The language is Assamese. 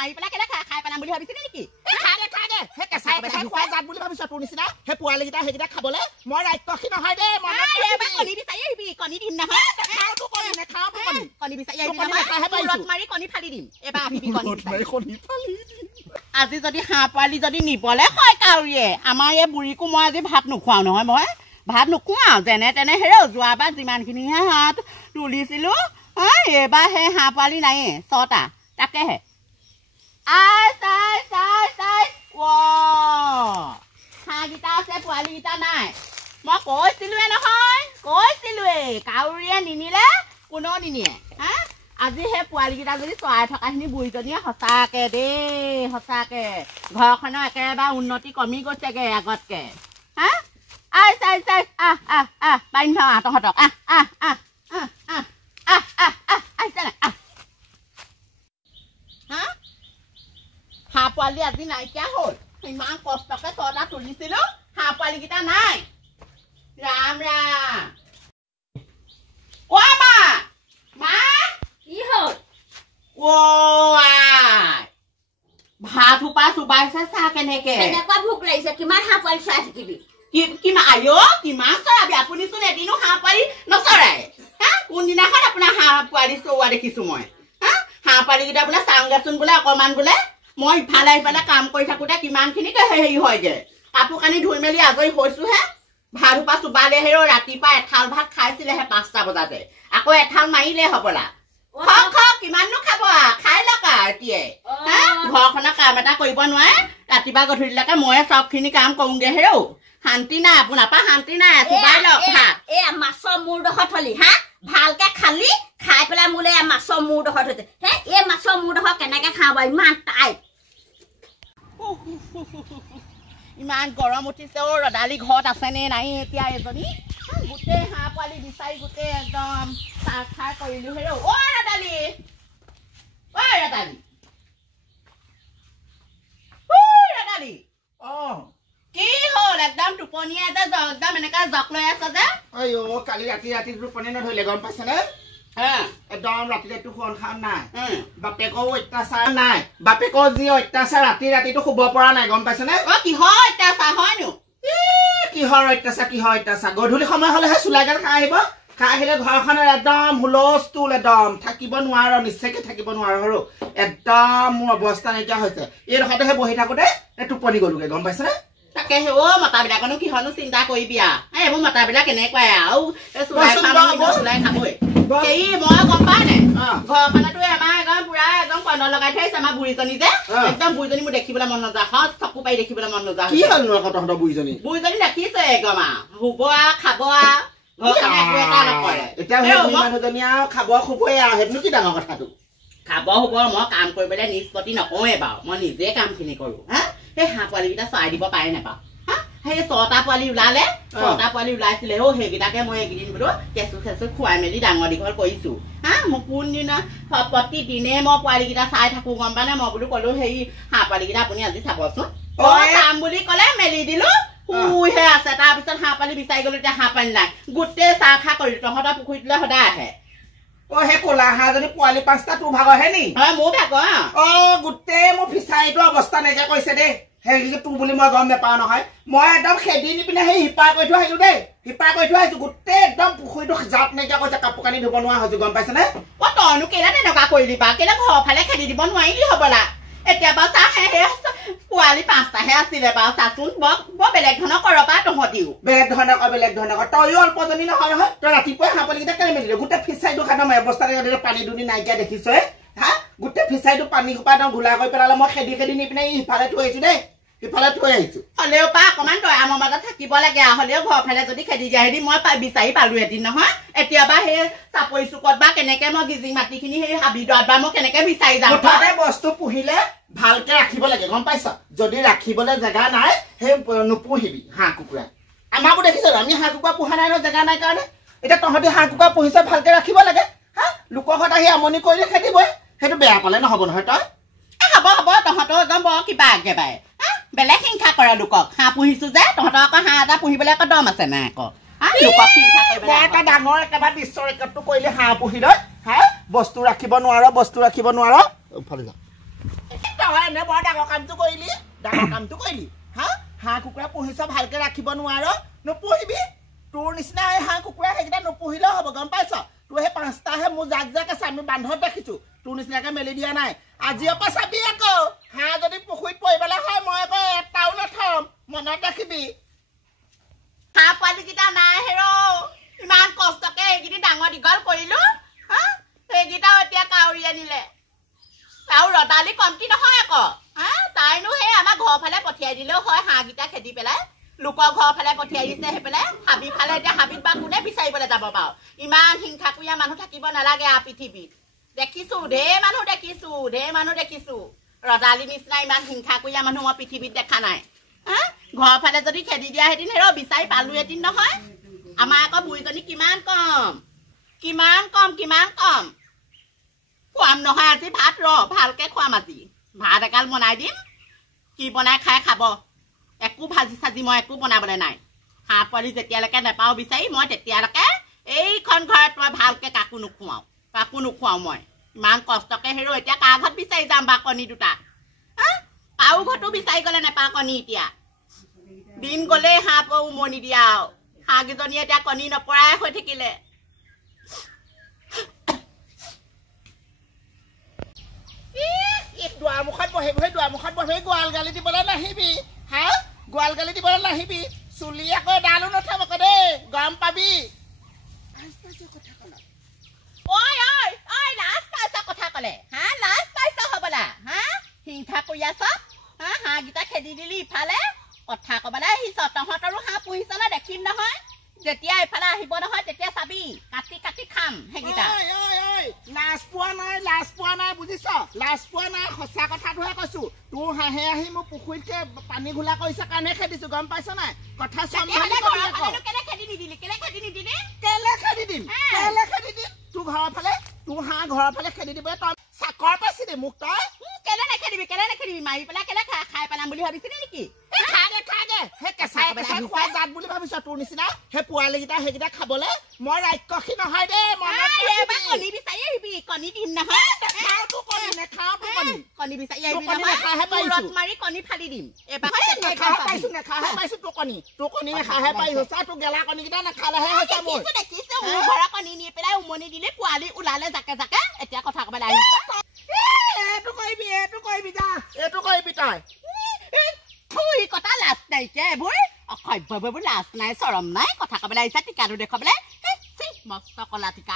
মাৰি পেলাই কেলে খাই পেলাম বুলি ভাবিছিলি নেকি খাগে হে কেঁচাই খোৱা জাত বুলি ভাবিছ তোৰ নিচিনা হে পোৱালিকেইটা সেইকেইটা খাবলৈ মই ৰাক্ষসী নহয় দেই কণী বিচাৰি আহিবি কণী দিম নহয় কণী বিচাৰি আহিবি নহয় মাৰি কণী ফালি দিম এবাৰ আহিবি কণী আজি যদি হাঁহ পোৱালি যদি নিবলে হয় কাউৰীয়ে আমাৰ এই বুঢ়ীকো মই আজি ভাত নোখোৱাও নহয় মই ভাত নোখোৱাও যেনে তেনে হেৰৌ যোৱাবাৰ যিমানখিনিহে হাঁহ তুলিছিলো এইবাৰ সেই হাঁহ পোৱালি নাইয়ে 6টা তাকেহে হাঁহকেইটা আছে পোৱালিকেইটা নাই মই কৈছিলোৱে নহয় কাউৰীয়ে নিনিলে কোনেও নিনিয়ে আজি সেই পোৱালিকেইটা যদি চৰাই থকাখিনি বুঢ়ীজনীয়ে সঁচাকে দেই সঁচাকে ঘৰখনৰ একেবাৰে উন্নতি কমি গৈছেগে আগতকে পানী খাওঁ তহঁতক হাঁহ পোৱালি আজি নাইকিয়া হ'ল ইমান কষ্টকে 6টা তুলিছিলো হাঁহ পোৱালিকেইটা নাই ৰাম ৰাম মা কি হ'ল ভাত সোপা চুবাইছে চাহ কেনেকে এনেকুৱা ভোক লাগিছে কিমান হাঁহ পোৱালি চাই থাকিবি কিমান চৰাবি আপুনিচোন এদিনো হাঁহ পোৱালি নচৰাই কোনদিনাখন আপোনাৰ হাঁহ পোৱালি চৰোৱা দেখিছো মই হাঁহ পোৱালিকেইটা বোলে চাওঁগেচোন বোলে অকমান বোলে মই ইফালে ইফালে কাম কৰি থাকোতে কিমানখিনি হেৰি হয়গে কাপোৰ কানি ধুই মেলি আজৰি হৈছোহে ভাত সোপা চুবালে হেৰৌ ৰাতিপুৱা এঠাল ভাত খাইছিলেহে 5টা বজাতে আকৌ এঠাল মাৰিলে হবলা কিমাননো খাব খাই লওক এতিয়াই ঘৰখনৰ কাম এটা কৰিব নোৱাৰে ৰাতিপুৱা গধূলিলৈকে ময়ে চবখিনি কাম কৰোগে হেৰৌ শান্তি নাই আপোনাৰ পৰা শান্তি নাই চুবাই লওক ভাত মাছৰ মূৰডোখৰ থলি ভালকে খালি খাই পেলাই মোলে মাছৰ মূৰডোখৰ থৈছে এই মাছৰ মূৰডোখৰ কেনেকে খাওঁ বাৰু ইমান টাইট ইমান গৰম উঠিছে ৰদালি ঘৰত আছেনে নাই এতিয়া এজনী গোটেই হাঁহ পোৱালি বিচাৰি গোটেই একদম চাহ খাই কৰিলো হেৰৌ ৰদালি কি হ'ল একদম টোপনিয়ে যে একদম এনেকা জক লৈ আছে যে কালি ৰাতি টোপনি নধৰিলে গম পাইছেনে একদম ৰাতিটো শুৱন খান নাই বাপেকৰ অত্যাচাৰ নাই বাপেকৰ যি অত্যাচাৰ ৰাতিটো শুব পৰা নাই গম পাইছেনে কিহৰ অত্যাচাৰ হয়নো কিহৰ অত্যাচাৰ গধূলি সময় হলেহে চুলাইগাল খাই আহিব খাই আহিলে ঘৰখনৰ একদম হুলস্থুল একদম থাকিব নোৱাৰো নিশ্চয়কে থাকিব নোৱাৰো একদম মোৰ অৱস্থা নাইকিয়া হৈছে এইডোখৰতেহে বহি থাকোতে টোপনি গলোগে গম পাইছেনে তাকে মতাবিলাকনো কিহনো চিন্তা কৰিবি এইবোৰ মতাবিলাক এনেকুৱাই চুলাই খাবই মই গম পাই নাই ঘৰখনতো আমাৰ একদম পুৰা একদম কণৰ লগাই থৈ আহিছে আমাৰ বুঢ়ীজনী যে একদম বুঢ়ীজনী মোৰ দেখিবলৈ মন নাযায় চকু পাৰি দেখিবলৈ মন নাযায় কি হ'ল তহঁতৰ বুঢ়ীজনী দেখিছে একদম শুব খাব মানুহজনী আৰু খাব শুবই সেইটোনো কি ডাঙৰ কথাটো খাব শুব মই কাম কৰিবলৈ নিষ্পত্তি নকওঁৱে বাৰু মই নিজে কামখিনি কৰো সেই হাঁহ পোৱালিকেইটা চৰাই দিব পাৰে নাপাওঁ সেই 6টা পোৱালি ওলালে 6টা পোৱালি ওলাইছিলে সেইকেইটাকে মই এইকেইদিন বোলো কেঁচু খুৱাই মেলি ডাঙৰ দীঘল কৰিছো মোক কোনদিনা প্ৰতিদিনে মই পোৱালিকেইটা চাই থাকো গম পানে মই বোলো কলো সেই হাঁহ পোৱালিকেইটা আপুনি আজি চাবচোন চাম বুলি কলে মেলি দিলো শুইহে আছে তাৰপিছত হাঁহ পোৱালি বিচাৰি গলো এতিয়া হাঁহ পানী নাই গোটেই চাহ খা কৰিলো তহঁতৰ পুখুৰীটোলৈ সদায় আহে সেই কলা হাঁহ যদি পোৱালি 5টা তোৰ ভাগৰহে নি মোৰ ভাগৰ গোটেই মোৰ ফিচাৰীটো অৱস্থা নাইকিয়া কৰিছে দেই সেই তোৰ বুলি মই গম নাপাওঁ নহয় মই একদম খেদি নি পিনে সেই হিপাৰ কৰি থৈ আহিলো দেই হিপাৰ কৰি থৈ আহিছো গোটেই একদম পুখুৰীটো জাপ নাইকিয়া কৰিছে কাপোৰ কানি ধুব নোৱাৰা হৈছো গম পাইছেনে তইনো কেলে তেনেকুৱা কৰিলি বা কেলে ঘৰৰ ফালে খেদি দিব নোৱাৰিলি হবলা এতিয়া বাৰু চাহ পোৱালি 5টাহে আছিলে বাৰু চাচোন বৰ বেলেগ ধৰণৰ কৰ পা তহঁতিও বেলেগ ধৰণৰ তইও অল্পজনী নহয় নহয় তই ৰাতিপুৱাই হাঁহ পোৱালিকেইটা কেলে মেলিলি গোটেই ফিচাৰীটো খাদম অৱস্থা পানী দুনি নাইকিয়া দেখিছই গোটেই ফিচাৰীটো পানী সোপা একদম ঘোলা কৰি পেলালে মই খেদি নি পিনে ইফালে থৈ আহিছো দেই ইফালে থৈ আহিছো হলেও পা অকমান দয়ামৰ মাজত থাকিব লাগে হলেও ঘৰ ফালে যদি খেদি যায় মই বিচাৰি পালো এদিন নহয় এতিয়াবা সেই চাপৰি চুকত বা কেনেকে মই গিজিং মাটিখিনি সেই হাবি দোৱাত বা মই কেনেকে বিচাৰি যাম বস্তু পুহিলে ভালকে ৰাখিব লাগে গম পাইছ যদি ৰাখিবলৈ জেগা নাই সেই নুপুহিবি হাঁহ কুকুৰা আমাকো দেখিছ আমি হাঁহ কুকুৰা পোহা নাই ন জেগা নাই কাৰণে এতিয়া তহঁতি হাঁহ কুকুৰা পুহিছ ভালকে ৰাখিব লাগে লোকৰ ঘৰত আহি আমনি কৰিলে খেদিবই সেইটো বেয়া পালে নহব নহয় তই হ'ব তহঁতৰ একদম বৰ কিবা একেবাৰে বেলেগ হিংসা কৰে লোকক হাঁহ পুহিছো যে তহঁতৰ আকৌ হাঁহ এটা পুহিবলৈ আকৌ দম আছে নাই আকৌ লোকক হিংসা কৰিবলৈ এটা ডাঙৰ একেবাৰে বিশ্ব ৰেকৰ্ডটো কৰিলে হাঁহ পুহি লৈ বস্তু ৰাখিব নোৱাৰ ইফালে যা তই এনে বৰ ডাঙৰ কামটো কৰিলি হা হাঁহ কুকুৰা পুহিছ ভালকে ৰাখিব নোৱাৰ নুপুহিবি তোৰ নিচিনা এই হাঁহ কুকুৰা সেইকেইটা নুপুহিলেও হ'ব গম পাইছ তোৰ সেই 5টাহে মোৰ জাক আছে আমি বান্ধত দেখিছো তোৰ নিচিনাকে মেলি দিয়া নাই আজিৰ পৰা চাবি আকৌ হাঁহ যদি পুখুৰীত পৰিবলৈ হয় মই আকৌ এটাও নথম মনত ৰাখিবি হাঁহ পোৱালিকেইটা নাই হেৰ ইমান কষ্টকে এইকেইদিন ডাঙৰ দীঘল কৰিলো হা সেইকেইটাও এতিয়া কাউৰী আনিলে আৰু ৰদালি কমটি নহয় আকৌ হা তাইনো সেই আমাৰ ঘৰৰ ফালে পঠিয়াই দিলেও হয় হাঁহকেইটা খেদি পেলাই লোকৰ ঘৰৰ ফালে পঠিয়াই দিছে সেইফালে হাবি ফালে এতিয়া হাবিত বা কোনে বিচাৰিবলৈ যাব বাৰু ইমান হিংসাকুৰীয়া মানুহ থাকিব নালাগে পৃথিৱীত দেখিছো ঢেৰ মানুহ দেখিছো ৰদালি নিচিনা ইমান হিংসাকুৰীয়া মানুহ মই পৃথিৱীত দেখা নাই হা ঘৰৰ ফালে যদি খেদি দিয়া হেঁতেন হেৰ বিচাৰি পালো এদিন নহয় আমাৰ আকৌ বুঢ়ীজনী কিমান কম খুৱাম নহয় আজি ভাত ভালকে খুৱাম আজি ভাত এগাল বনাই দিম কি বনাই খাই খাব একো ভাজি চাজি মই একো বনাবলৈ নাই হাঁহ পোৱালি যেতিয়ালৈকে নেপাওঁ বিচাৰি মই তেতিয়ালৈকে এইখন ঘৰত মই ভালকে কাকো নোখোৱাওঁ মই ইমান কষ্টকে হেৰো এতিয়া কাৰ ঘৰত বিচাৰি যাম বা কণী দুটা কাৰো ঘৰতো বিচাৰি গ'লে নেপাওঁ কণী এতিয়া দিন গ'লেই হাঁহ উমনি দিয়া হাঁহকেইজনীয়ে এতিয়া কণী নপৰাই হৈ থাকিলে দুৱাৰমুখত বহি গোৱাল গালি দিবলৈ নাহিবি চুলি আকৌ এডালো নথম আকৌ দেই গম পাবি কথা কলে লাজ পাইছ হবলা হিংসা কৰি আছ হাঁহকেইটা খেদি দিলি ইফালে কথা কবলৈ আহিছ তহঁতৰো হাঁহ পুহিছ না দেখিম নহয় যেতিয়া এইফালে আহিব নহয় তেতিয়া চাবি কাটি খাম সেইকেইটা লাজ পোৱা নাই বুজিছ সঁচা কথাটোহে কৈছো তোৰ হাঁহে আহি মোক পুখুৰীতকে পানী ঘোলা কৰিছে কাৰণে খেদিছো গম পাইছ নাই কথা কেলে খেদি নিদিলি তোৰ ঘৰৰ ফালে তোৰ হাঁহ ঘৰৰ ফালে খেদি দিবলৈ তই চাকৰ পাইছিলি মোক তই কেলে নেখেদিবি মাৰি পেলাই কেলে খাই পেলাম বুলি ভাবিছিলি নেকি সেই কেঁচা খোৱা জাত বুলি ভাবিছ তোৰ নিচিনা সেই পোৱালিকেইটা সেইকেইটা খাবলৈ মই ৰাক্ষসী নহয় দেই কণী বিচাৰি আহিবি কণী দিম নহয় কণী বিচাৰি আহিবি মাৰি কণী ফালি দিম পাইছো তোৰ কণী নেখাহে পাৰিছো চা তোৰ গেলা কণীকেইটা নাখালেহে হৈছে মোৰ দেখিছো মোৰ ঘৰৰ কণী নি পেলাই উমনি দিলে পোৱালি ওলালে জাকে এতিয়া কথা কবলৈ আহিছ এইটো কৰিবি তই কথা লাজ নাইকিয়া এইবোৰ অসভ্যবোৰ লাজ নাই চৰম নাই কথা কবলৈ আহিছা টিকাটো দেখুৱাবলৈ মস্ত কলা টিকা